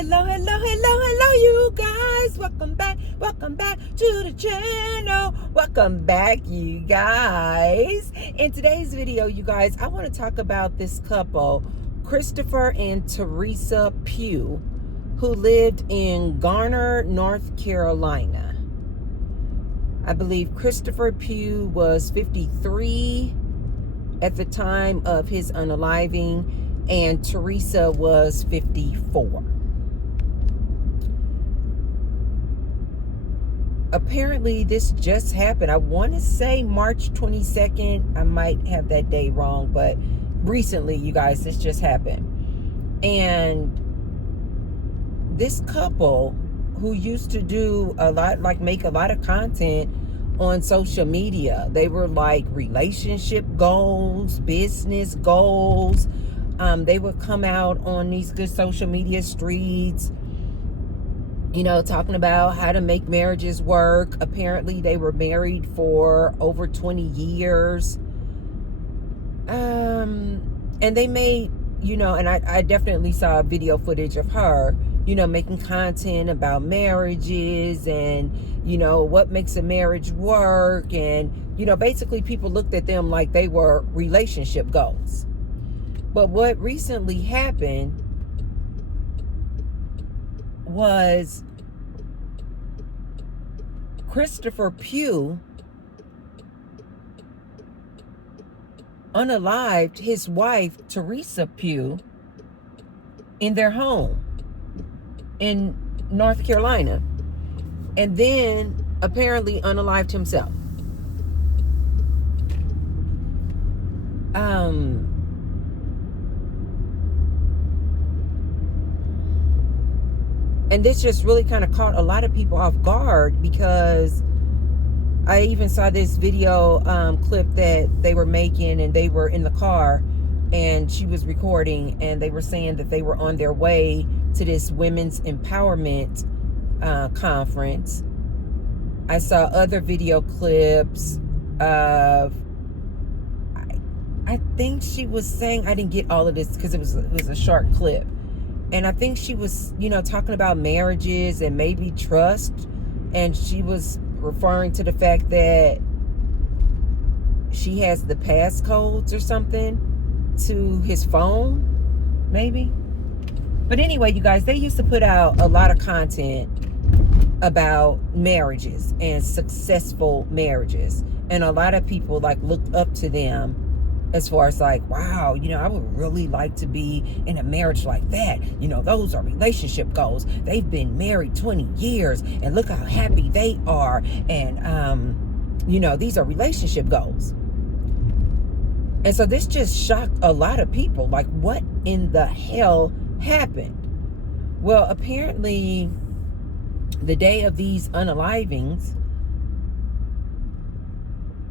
hello, you guys. Welcome back to the channel. Welcome back, you guys. In today's video, you guys, I want to talk about this couple, Christopher and Teresa Pew, who lived in Garner, North Carolina. I believe Christopher Pew was 53 at the time of his unaliving, and Teresa was 54. Apparently, this just happened. I want to say March 22nd. I might have that day wrong, but recently, you guys, this just happened. And this couple who used to do a lot, like make a lot of content on social media, they were like relationship goals, business goals. They would come out on these good social media streets, you know, talking about how to make marriages work. Apparently, they were married for over 20 years. And they made, you know, and I definitely saw video footage of her, you know, making content about marriages and, you know, what makes a marriage work. And, you know, basically people looked at them like they were relationship goals. But what recently happened was Christopher Pew unalived his wife, Teresa Pew, in their home in North Carolina, and then apparently unalived himself. And this just really kind of caught a lot of people off guard, because I even saw this video clip that they were making, and they were in the car and she was recording, and they were saying that they were on their way to this women's empowerment conference. I saw other video clips of, I think she was saying, I didn't get all of this because it was a short clip. And I think she was, you know, talking about marriages and maybe trust. And she was referring to the fact that she has the passcodes or something to his phone, maybe. But anyway, you guys, they used to put out a lot of content about marriages and successful marriages. And a lot of people like looked up to them, as far as like, wow, you know, I would really like to be in a marriage like that. You know, those are relationship goals. They've been married 20 years and look how happy they are. And, you know, these are relationship goals. And so this just shocked a lot of people. Like, what in the hell happened? Well, apparently the day of these unalivings,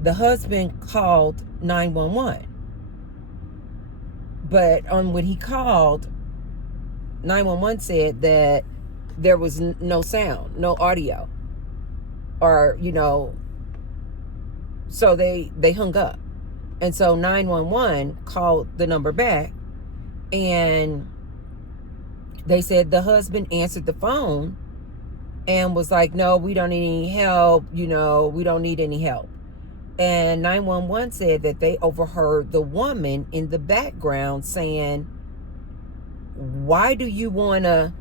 the husband called 911. But when he called, 911 said that there was no sound, no audio. Or, you know, so they hung up. And so 911 called the number back, and they said the husband answered the phone and was like, no, we don't need any help. You know, we don't need any help. And 911 said that they overheard the woman in the background saying, why do you want to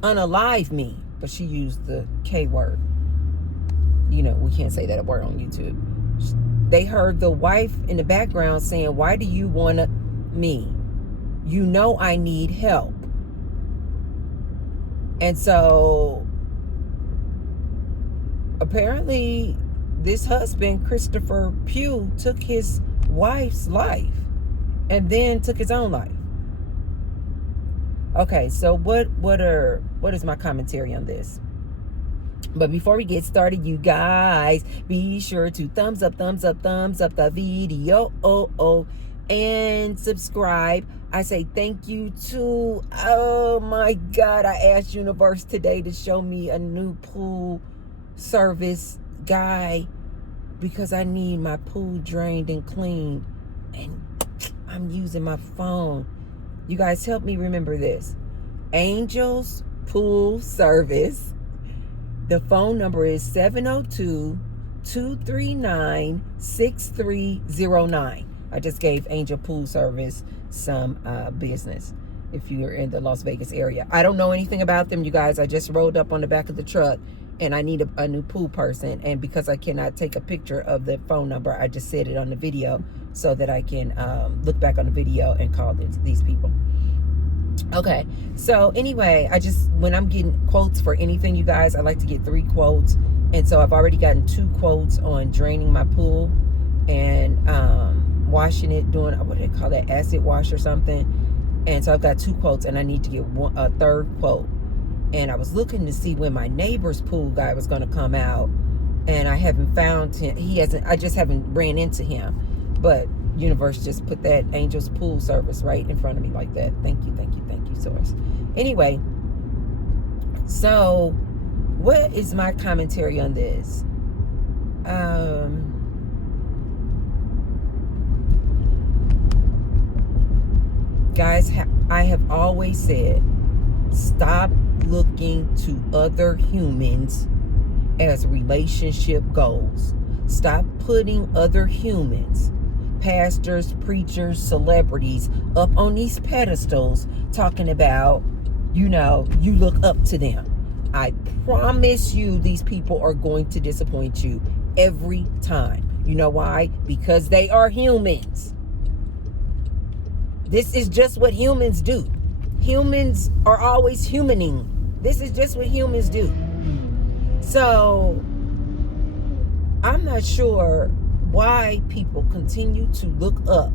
unalive me? But she used the K word. You know, we can't say that word on YouTube. They heard the wife in the background saying, why do you want me? You know I need help. And so apparently this husband, Christopher Pew, took his wife's life and then took his own life. Okay, so what is my commentary on this? But before we get started, you guys, be sure to thumbs up the video, and subscribe. I say thank you to, oh my God, I asked Universe today to show me a new pool service guy, because I need my pool drained and cleaned, and I'm using my phone. You guys, help me remember this. Angels Pool Service. The phone number is 702-239-6309. I just gave Angel Pool Service some business if you're in the Las Vegas area. I don't know anything about them, you guys. I just rolled up on the back of the truck and I need a new pool person. And because I cannot take a picture of the phone number, I just said it on the video so that I can look back on the video and call these people. Okay, so anyway, when I'm getting quotes for anything, you guys, I like to get 3 quotes. And so I've already gotten 2 quotes on draining my pool and washing it, doing, what do they call that, acid wash or something. And so I've got 2 quotes and I need to get a 3rd quote. And I was looking to see when my neighbor's pool guy was going to come out, and I haven't found him. I just haven't ran into him. But universe just put that Angel's Pool Service right in front of me like that. Thank you, source. Anyway, so what is my commentary on this? Guys, I have always said, stop looking to other humans as relationship goals. Stop putting other humans, pastors, preachers, celebrities, up on these pedestals talking about, you look up to them. I promise you these people are going to disappoint you every time. You know why? Because they are humans. This is just what humans do. Humans are always humaning. This is just what humans do. So I'm not sure why people continue to look up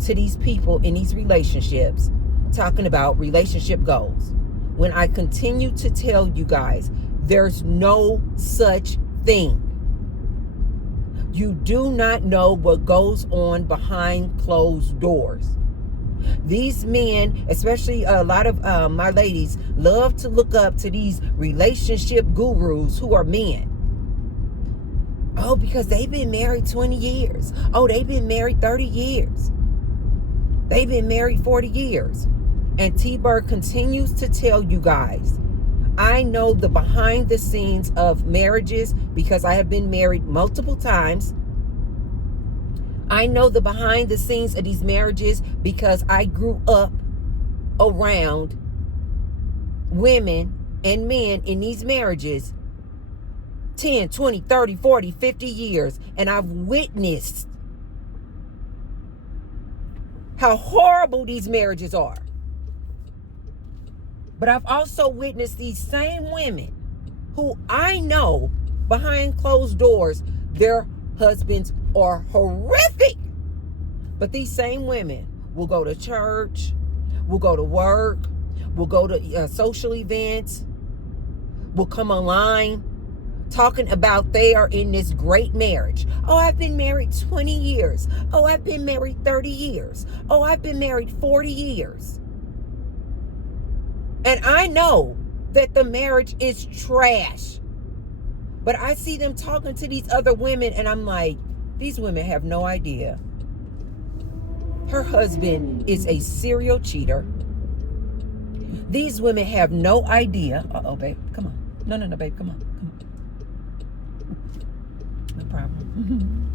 to these people in these relationships talking about relationship goals, when I continue to tell you guys there's no such thing. You do not know what goes on behind closed doors. These men, especially a lot of my ladies, love to look up to these relationship gurus who are men. Oh, because they've been married 20 years. Oh, they've been married 30 years. They've been married 40 years. And T-Bird continues to tell you guys, I know the behind the scenes of marriages because I have been married multiple times. I know the behind the scenes of these marriages because I grew up around women and men in these marriages 10, 20, 30, 40, 50 years. And I've witnessed how horrible these marriages are. But I've also witnessed these same women who I know behind closed doors, their husbands are horrific. But these same women will go to church, will go to work, will go to social events, will come online talking about they are in this great marriage. Oh, I've been married 20 years. Oh, I've been married 30 years. Oh, I've been married 40 years. And I know that the marriage is trash. But I see them talking to these other women and I'm like, these women have no idea. Her husband is a serial cheater. These women have no idea. Uh-oh, babe, come on. No, babe, come on. No problem.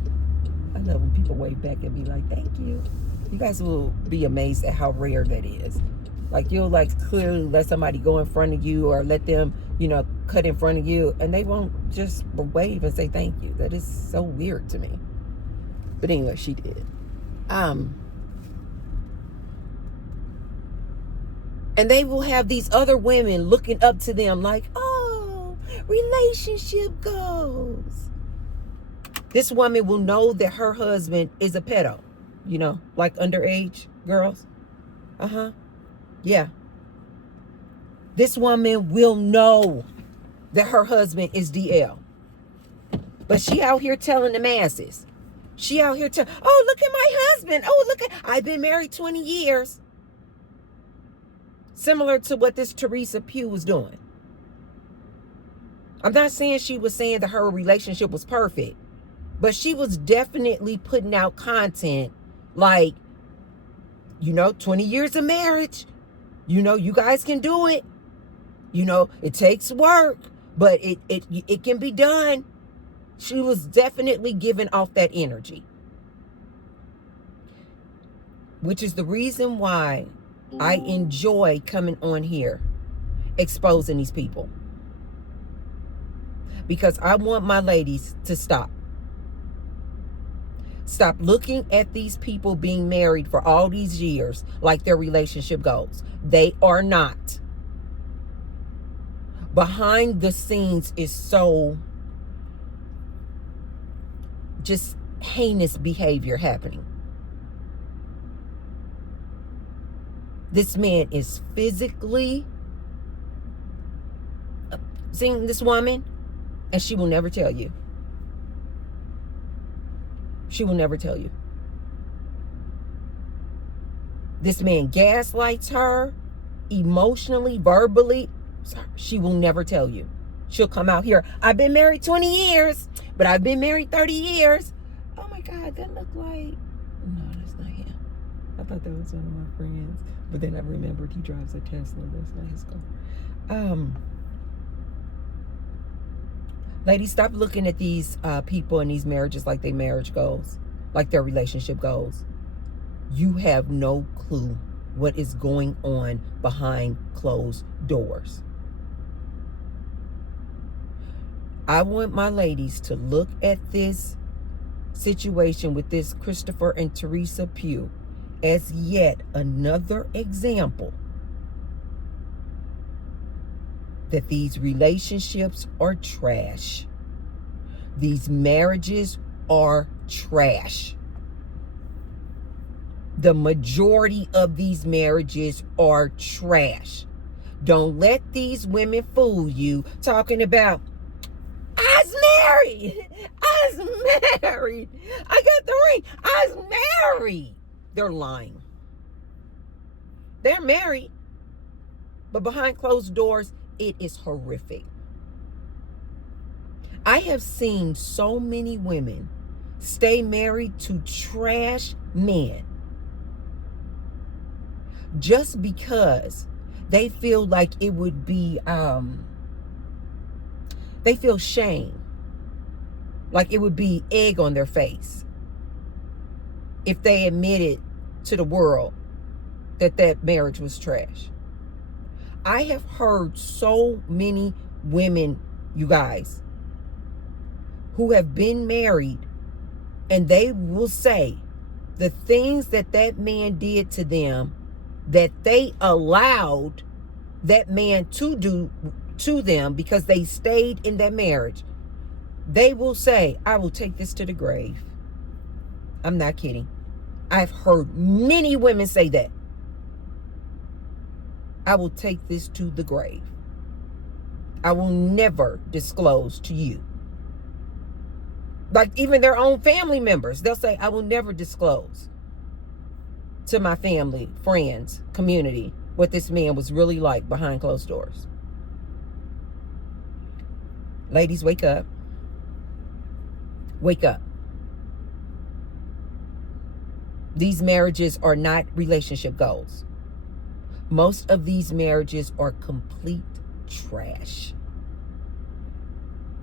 I love when people wave back and be like, thank you. You guys will be amazed at how rare that is. Like, you'll clearly let somebody go in front of you or let them, cut in front of you, and they won't just wave and say thank you. That is so weird to me. But anyway, she did. And they will have these other women looking up to them like, oh, relationship goals. This woman will know that her husband is a pedo, like underage girls. Uh-huh. Yeah. This woman will know that her husband is DL. But she out here telling the masses. She out here oh, look at my husband. Oh, I've been married 20 years. Similar to what this Teresa Pew was doing. I'm not saying she was saying that her relationship was perfect. But she was definitely putting out content like, 20 years of marriage. You guys can do it. You know, it takes work, but it can be done. She was definitely giving off that energy, which is the reason why I enjoy coming on here, exposing these people. Because I want my ladies to stop. Stop looking at these people being married for all these years like their relationship goals. They are not. Behind the scenes is so just heinous behavior happening. This man is physically seeing this woman, and she will never tell you. She will never tell you. This man gaslights her emotionally, verbally. She will never tell you. She'll come out here. I've been married 20 years, but I've been married 30 years. Oh my God, that looked like... No, that's not him. I thought that was one of my friends. But then I remembered he drives a Tesla. That's not his car. Ladies, stop looking at these people and these marriages like their marriage goals, like their relationship goals. You have no clue what is going on behind closed doors. I want my ladies to look at this situation with this Christopher and Teresa Pew as yet another example that these relationships are trash. These marriages are trash. The majority of these marriages are trash. Don't let these women fool you talking about, I was married. I was married. I got the ring. I was married. They're lying. They're married, but behind closed doors, it is horrific. I have seen so many women stay married to trash men just because they feel like it would be, they feel shame, like it would be egg on their face if they admitted to the world that that marriage was trash. I have heard so many women, you guys, who have been married, and they will say the things that that man did to them, that they allowed that man to do to them because they stayed in that marriage. They will say, I will take this to the grave. I'm not kidding. I've heard many women say that. I will take this to the grave. I will never disclose to you. Like even their own family members, they'll say, I will never disclose to my family, friends, community, what this man was really like behind closed doors. Ladies, wake up. Wake up. These marriages are not relationship goals. Most of these marriages are complete trash.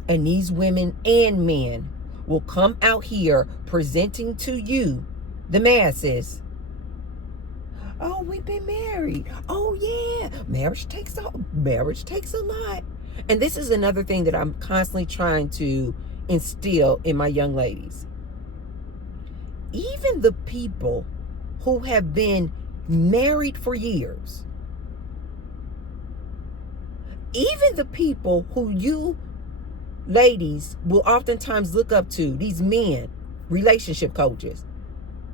And these women and men will come out here presenting to you, the masses, oh, we've been married. Oh yeah, marriage takes a lot. And this is another thing that I'm constantly trying to instill in my young ladies. Even the people who have been married for years, even the people who you ladies will oftentimes look up to, these men, relationship coaches,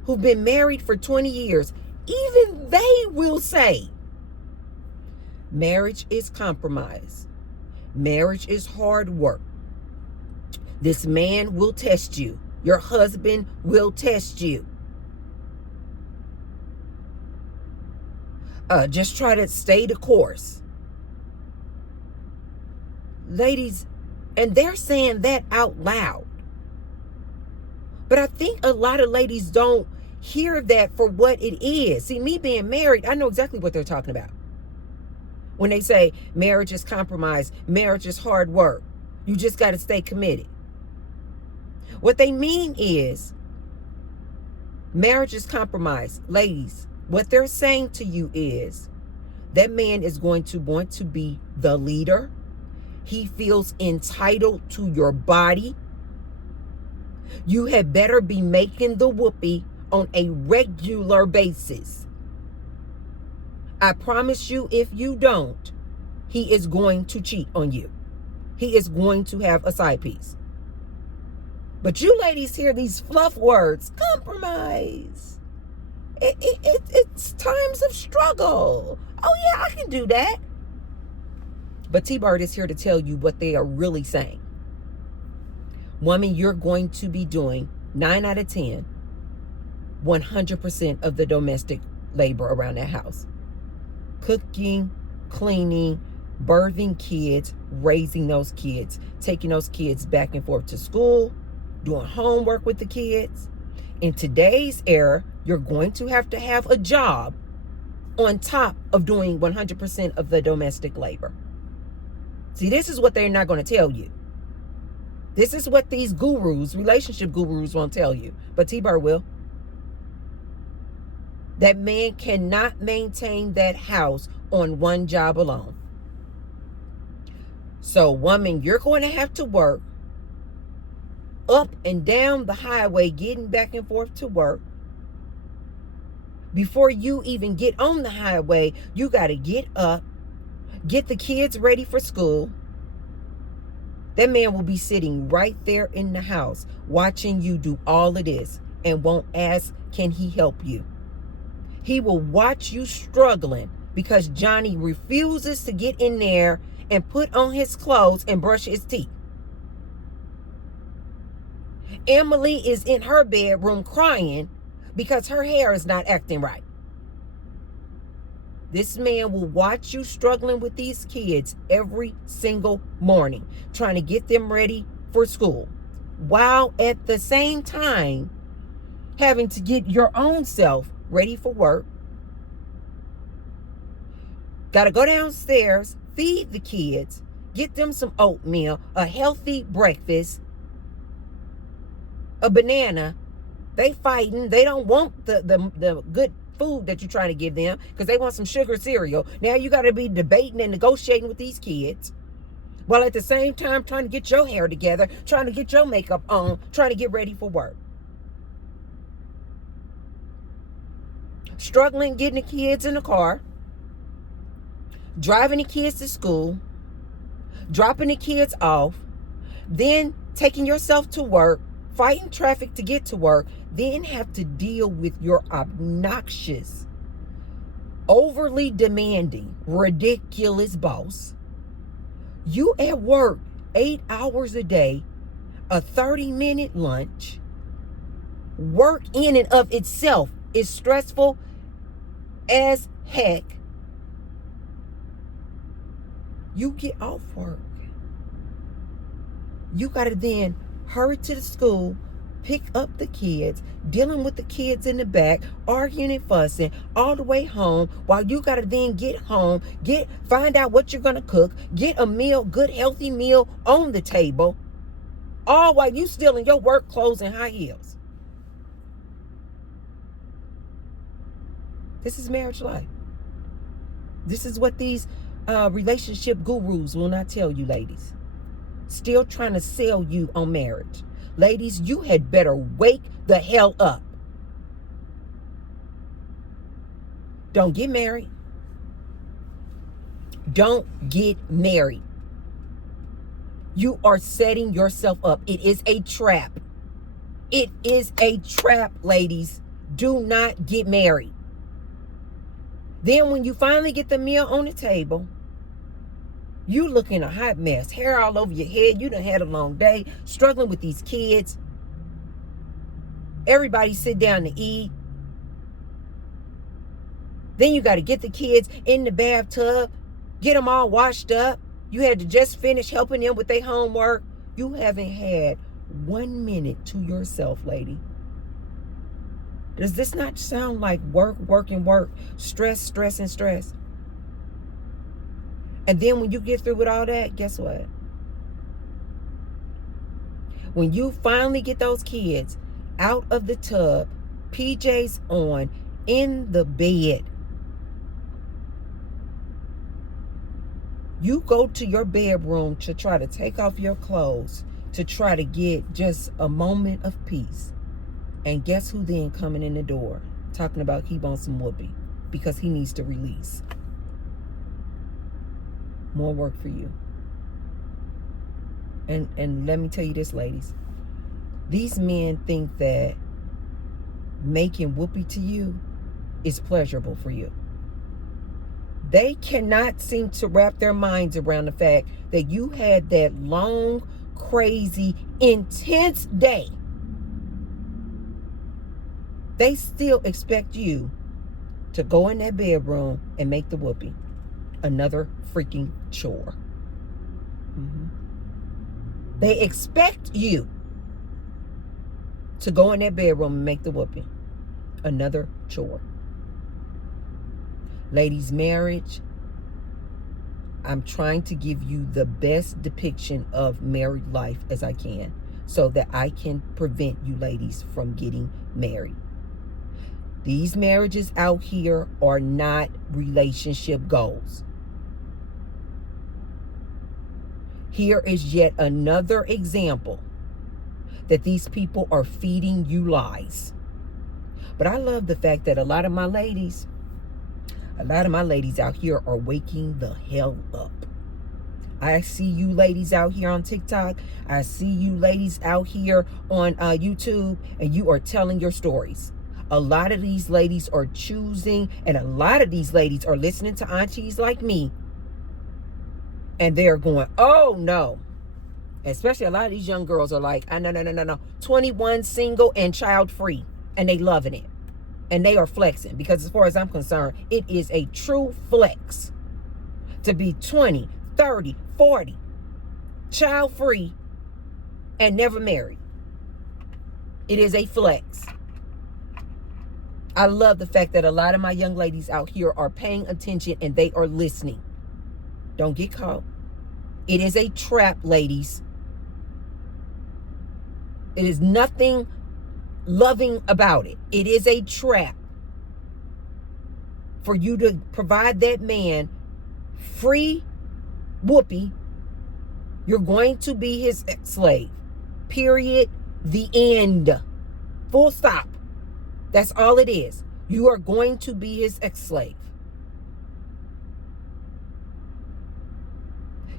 who've been married for 20 years, even they will say, marriage is compromise. Marriage is hard work. This man will test you. Your husband will test you. Just try to stay the course. Ladies, and they're saying that out loud. But I think a lot of ladies don't hear that for what it is. See, me being married, I know exactly what they're talking about. When they say marriage is compromise, marriage is hard work, you just got to stay committed. What they mean is marriage is compromise. Ladies, what they're saying to you is that man is going to want to be the leader. He feels entitled to your body. You had better be making the whoopee on a regular basis. I promise you, if you don't, he is going to cheat on you. He is going to have a side piece. But you ladies hear these fluff words, compromise. It's times of struggle. Oh yeah, I can do that. But T-Bird is here to tell you what they are really saying. Woman, you're going to be doing 9 out of 10, 100% of the domestic labor around that house. Cooking, cleaning, birthing kids, raising those kids, taking those kids back and forth to school, doing homework with the kids. In today's era, you're going to have a job on top of doing 100% of the domestic labor. See, this is what they're not going to tell you. This is what these gurus, relationship gurus, won't tell you. But T-Bird will. That man cannot maintain that house on one job alone. So, woman, you're going to have to work up and down the highway, getting back and forth to work. Before you even get on the highway, you got to get up, get the kids ready for school. That man will be sitting right there in the house watching you do all of this and won't ask, can he help you? He will watch you struggling because Johnny refuses to get in there and put on his clothes and brush his teeth. Emily is in her bedroom crying because her hair is not acting right. This man will watch you struggling with these kids every single morning, trying to get them ready for school, while at the same time having to get your own self ready for work. Got to go downstairs, feed the kids, get them some oatmeal, a healthy breakfast, a banana. They fighting. They don't want the good food that you're trying to give them because they want some sugar cereal. Now you got to be debating and negotiating with these kids while at the same time trying to get your hair together, trying to get your makeup on, trying to get ready for work. Struggling getting the kids in the car, driving the kids to school, dropping the kids off, then taking yourself to work, fighting traffic to get to work, then have to deal with your obnoxious, overly demanding, ridiculous boss. You at work 8 hours a day, a 30-minute lunch. Work in and of itself is stressful as heck. You get off work. You got to then hurry to the school, pick up the kids, dealing with the kids in the back, arguing and fussing all the way home, while you got to then get home, find out what you're going to cook, get a meal, good healthy meal on the table, all while you still in your work clothes and high heels. This is marriage life. This is what these relationship gurus will not tell you, ladies. Still trying to sell you on marriage. Ladies, you had better wake the hell up. Don't get married. Don't get married. You are setting yourself up. It is a trap. It is a trap, ladies. Do not get married. Then when you finally get the meal on the table, you looking a hot mess, hair all over your head. You done had a long day, struggling with these kids. Everybody sit down to eat. Then you got to get the kids in the bathtub, get them all washed up. You had to just finish helping them with their homework. You haven't had 1 minute to yourself, lady. Does this not sound like work, work, and work, stress, stress, and stress? And then when you get through with all that, guess what? When you finally get those kids out of the tub, PJs on, in the bed, you go to your bedroom to try to take off your clothes, to try to get just a moment of peace. And guess who then coming in the door talking about he wants some whoopee because he needs to release? More work for you. And let me tell you this, ladies. These men think that making whoopee to you is pleasurable for you. They cannot seem to wrap their minds around the fact that you had that long, crazy, intense day. They still expect you to go in that bedroom and make the whoopee another freaking chore. They expect you to go in that bedroom and make the whoopee another chore. Ladies, marriage, I'm trying to give you the best depiction of married life as I can so that I can prevent you ladies from getting married. These marriages out here are not relationship goals. Here is yet another example that these people are feeding you lies. But I love the fact that a lot of my ladies out here are waking the hell up. I see you ladies out here on TikTok. I see you ladies out here on YouTube, and you are telling your stories. A lot of these ladies are choosing, and a lot of these ladies are listening to aunties like me, and they're going, oh no. Especially a lot of these young girls are like, no. 21, single, and child free. And they loving it. And they are flexing. Because as far as I'm concerned, it is a true flex to be 20, 30, 40, child free, and never married. It is a flex. I love the fact that a lot of my young ladies out here are paying attention and they are listening. Don't get caught. It is a trap, ladies. It is nothing loving about it. It is a trap for you to provide that man free whoopee. You're going to be his slave. Period. The end. Full stop. That's all it is. You are going to be his ex-slave.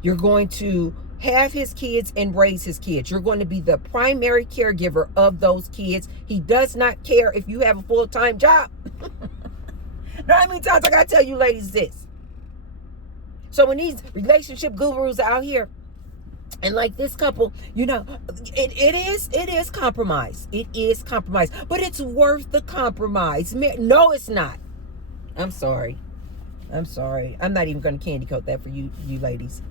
You're going to have his kids and raise his kids. You're going to be the primary caregiver of those kids. He does not care if you have a full-time job. Know how many times I got to tell you ladies this? So when these relationship gurus out here, and like this couple, you know, it is compromise. It is compromise. But it's worth the compromise. No, it's not. I'm sorry. I'm not even going to candy coat that for you ladies.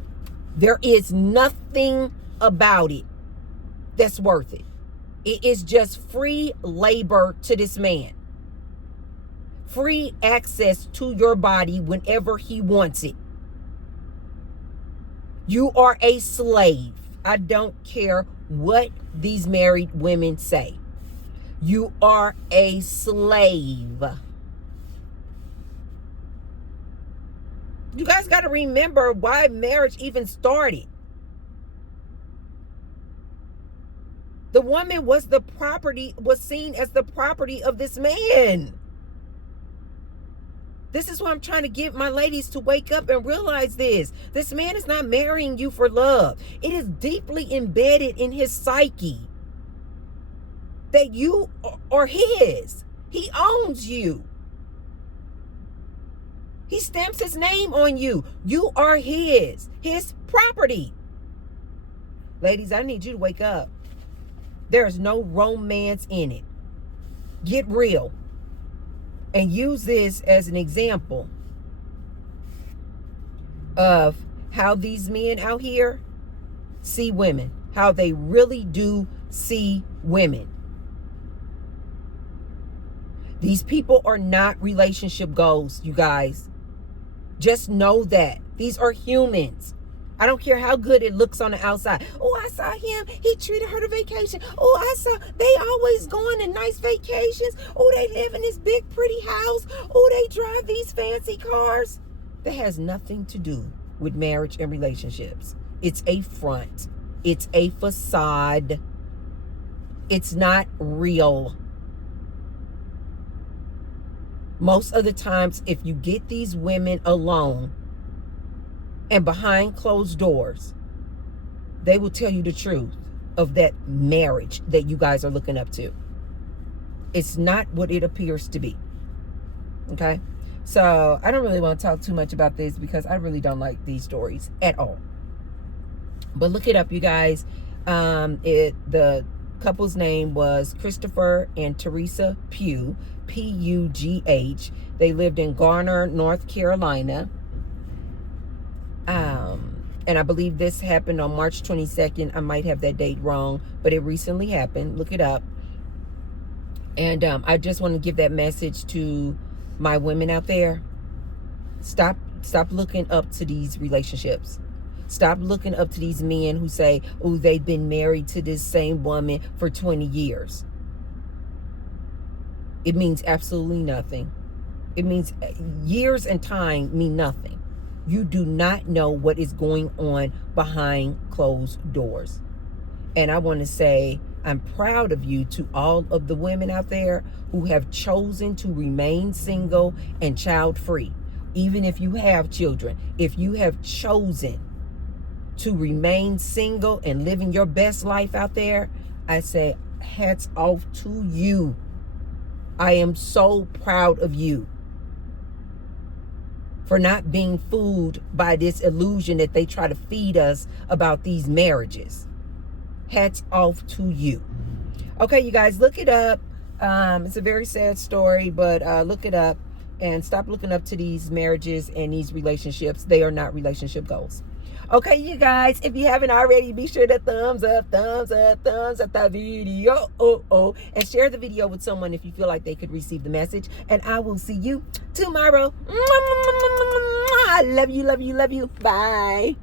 There is nothing about it that's worth it. It is just free labor to this man. Free access to your body whenever he wants it. You are a slave. I don't care what these married women say. You are a slave. You guys got to remember why marriage even started. The woman was seen as the property of this man. This is why I'm trying to get my ladies to wake up and realize this. This man is not marrying you for love. It is deeply embedded in his psyche that you are his. He owns you. He stamps his name on you. You are his property. Ladies, I need you to wake up. There is no romance in it. Get real. And use this as an example of how these men out here see women. How they really do see women. These people are not relationship goals, you guys. Just know that. These are humans. I don't care how good it looks on the outside. Oh, I saw him. He treated her to vacation. Oh, I saw they always going on nice vacations. Oh, they live in this big, pretty house. Oh, they drive these fancy cars. That has nothing to do with marriage and relationships. It's a front. It's a facade. It's not real. Most of the times, if you get these women alone and behind closed doors, they will tell you the truth of that marriage that you guys are looking up to. It's not what it appears to be. Okay? So I don't really want to talk too much about this because I really don't like these stories at all. But look it up, you guys. The couple's name was Christopher and Teresa Pew, P-U-G-H. They lived in Garner, North Carolina. And I believe this happened on March 22nd. I might have that date wrong, but it recently happened. Look it up. And I just want to give that message to my women out there. Stop looking up to these relationships. Stop looking up to these men who say, oh, they've been married to this same woman for 20 years. It means absolutely nothing. It means years and time mean nothing. You do not know what is going on behind closed doors. And I want to say, I'm proud of you, to all of the women out there who have chosen to remain single and child-free. Even if you have children, if you have chosen to remain single and living your best life out there, I say hats off to you. I am so proud of you for not being fooled by this illusion that they try to feed us about these marriages. Hats off to you. Okay, you guys, look it up. It's a very sad story, but look it up and stop looking up to these marriages and these relationships. They are not relationship goals. Okay, you guys, if you haven't already, be sure to thumbs up the video. And share the video with someone if you feel like they could receive the message. And I will see you tomorrow. I love you, love you, love you. Bye.